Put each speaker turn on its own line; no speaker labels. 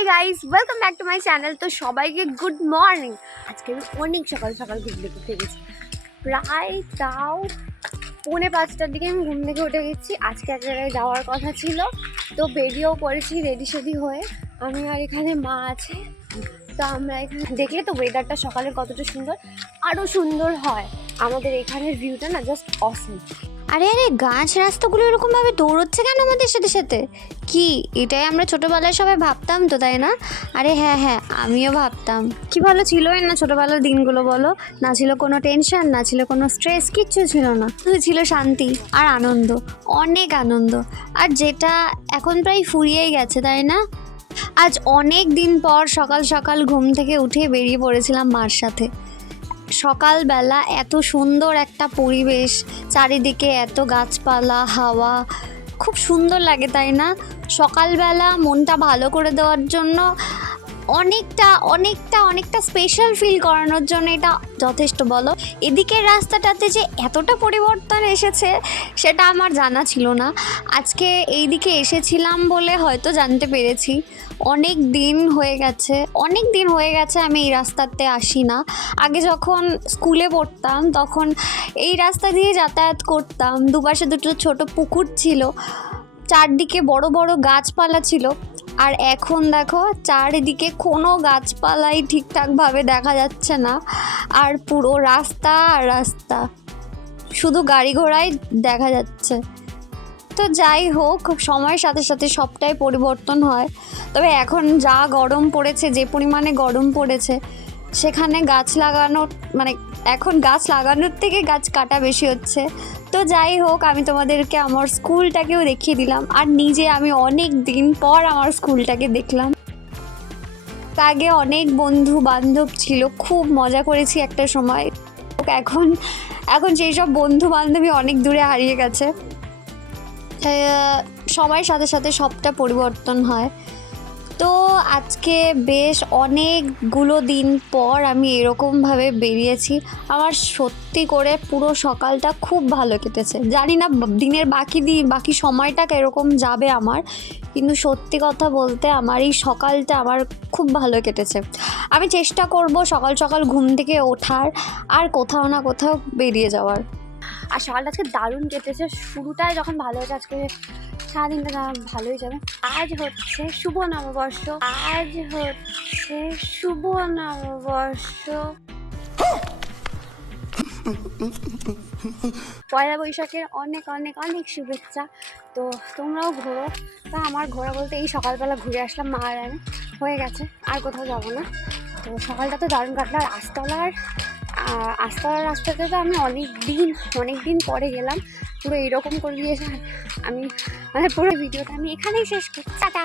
Hi guys welcome back to my channel তো সবাইকে good morning আজকে আমি অনেক সকাল সকাল ঘুম থেকে উঠে গেছি। প্রায় তাও পৌনে পাঁচটার দিকে আমি ঘুম থেকে উঠে গেছি। আজকে এক জায়গায় যাওয়ার কথা ছিল। তো বেরিয়েও পড়েছি রেডি সেডি হয়ে। আমি আর এখানে মা আছে। তো আমরা এখানে দেখলে তো ওয়েদারটা সকালে কতটা সুন্দর আরও সুন্দর হয়। আমাদের এখানের ভিউটা না জাস্ট অসম
আরে আরে, গাছ রাস্তাগুলো এরকম ভাবে দৌড়চ্ছে কেন আমাদের সাথে সাথে? কি, এটাই আমরা ছোটবেলায় সবাই ভাবতাম তো, তাই না? আরে হ্যাঁ হ্যাঁ আমিও ভাবতাম। কি ভালো ছিলই না ছোটবেলার দিনগুলো বলো? না ছিল কোনো টেনশন, না ছিল কোনো স্ট্রেস, কিচ্ছু ছিল না। শুধু ছিল শান্তি আর আনন্দ, অনেক আনন্দ। আর যেটা এখন প্রায় ফুরিয়েই গেছে, তাই না? আজ অনেক দিন পর সকাল সকাল ঘুম থেকে উঠে বেরিয়ে পড়েছিলাম মার সাথে। সকালবেলা এত সুন্দর একটা পরিবেশ, চারিদিকে এত গাছপালা, হাওয়া। খুব সুন্দর লাগে, তাই না? সকালবেলা মনটা ভালো করে দেওয়ার জন্য অনেকটা অনেকটা অনেকটা স্পেশাল ফিল করানোর জন্য এটা যথেষ্ট বলো। এদিকের রাস্তাটাতে যে এতটা পরিবর্তন এসেছে, সেটা আমার জানা ছিল না। আজকে এই দিকে এসেছিলাম বলে হয়তো জানতে পেরেছি। অনেক দিন হয়ে গেছে, অনেক দিন হয়ে গেছে আমি এই রাস্তাতে আসি না। আগে যখন স্কুলে পড়তাম, তখন এই রাস্তা দিয়ে যাতায়াত করতাম। দুপাশে দুটো ছোট পুকুর ছিল, চারদিকে বড় বড় গাছপালা ছিল। আর এখন দেখো, চারিদিকে কোনো গাছপালাই ঠিকঠাকভাবে দেখা যাচ্ছে না। আর পুরো রাস্তা আর রাস্তা। শুধু গাড়ি ঘোড়াই দেখা যাচ্ছে। তো যাই হোক, সময়ের সাথে সাথে সবটাই পরিবর্তন হয়। তবে এখন যা গরম পড়েছে, যে পরিমাণে গরম পড়েছে, সেখানে গাছ লাগানোর মানে এখন গাছ লাগানোর থেকে গাছ কাটা বেশি হচ্ছে। তো যাই হোক, আমি তোমাদেরকে আমার স্কুলটাকেও দেখিয়ে দিলাম। আর নিজে আমি অনেক দিন পর আমার স্কুলটাকে দেখলাম। আগে অনেক বন্ধু বান্ধব ছিল, খুব মজা করেছি একটা সময়। এখন এখন সেই সব বন্ধু বান্ধবী অনেক দূরে হারিয়ে গেছে। সময়ের সাথে সাথে সবটা পরিবর্তন হয়। তো আজকে বেশ অনেকগুলো দিন পর আমি এরকমভাবে বেরিয়েছি। আমার সত্যি করে পুরো সকালটা খুব ভালো কেটেছে। জানি না দিনের বাকি দিন বাকি সময়টা এরকম যাবে আমার, কিন্তু সত্যি কথা বলতে আমার এই সকালটা আমার খুব ভালো কেটেছে। আমি চেষ্টা করব সকাল সকাল ঘুম থেকে ওঠার, আর কোথাও না কোথাও বেরিয়ে যাওয়ার।
আর সকালটা আজকে দারুণ কেটেছে। শুরুটাই যখন ভালো হয়েছে, আজকে সারাদিনটা না ভালোই যাবে। আজ হচ্ছে শুভ নববর্ষ। আজ হচ্ছে শুভ নববর্ষ। পয়লা বৈশাখের অনেক অনেক অনেক শুভেচ্ছা। তো তোমরাও ঘোরো। তা আমার ঘোরা বলতে এই সকালবেলা ঘুরে আসলাম মা আর আমি। হয়ে গেছে, আর কোথাও যাব না। তো সকালটা তো দারুণ কাটলো। আর আস্তলার আহ, আস্তলার রাস্তাতে তো আমি অনেক দিন অনেক দিন পরে গেলাম। পুরো এরকম করে দিয়েছে আমি মানে পুরো ভিডিওটা আমি এখানেই শেষ করছি। টাটা!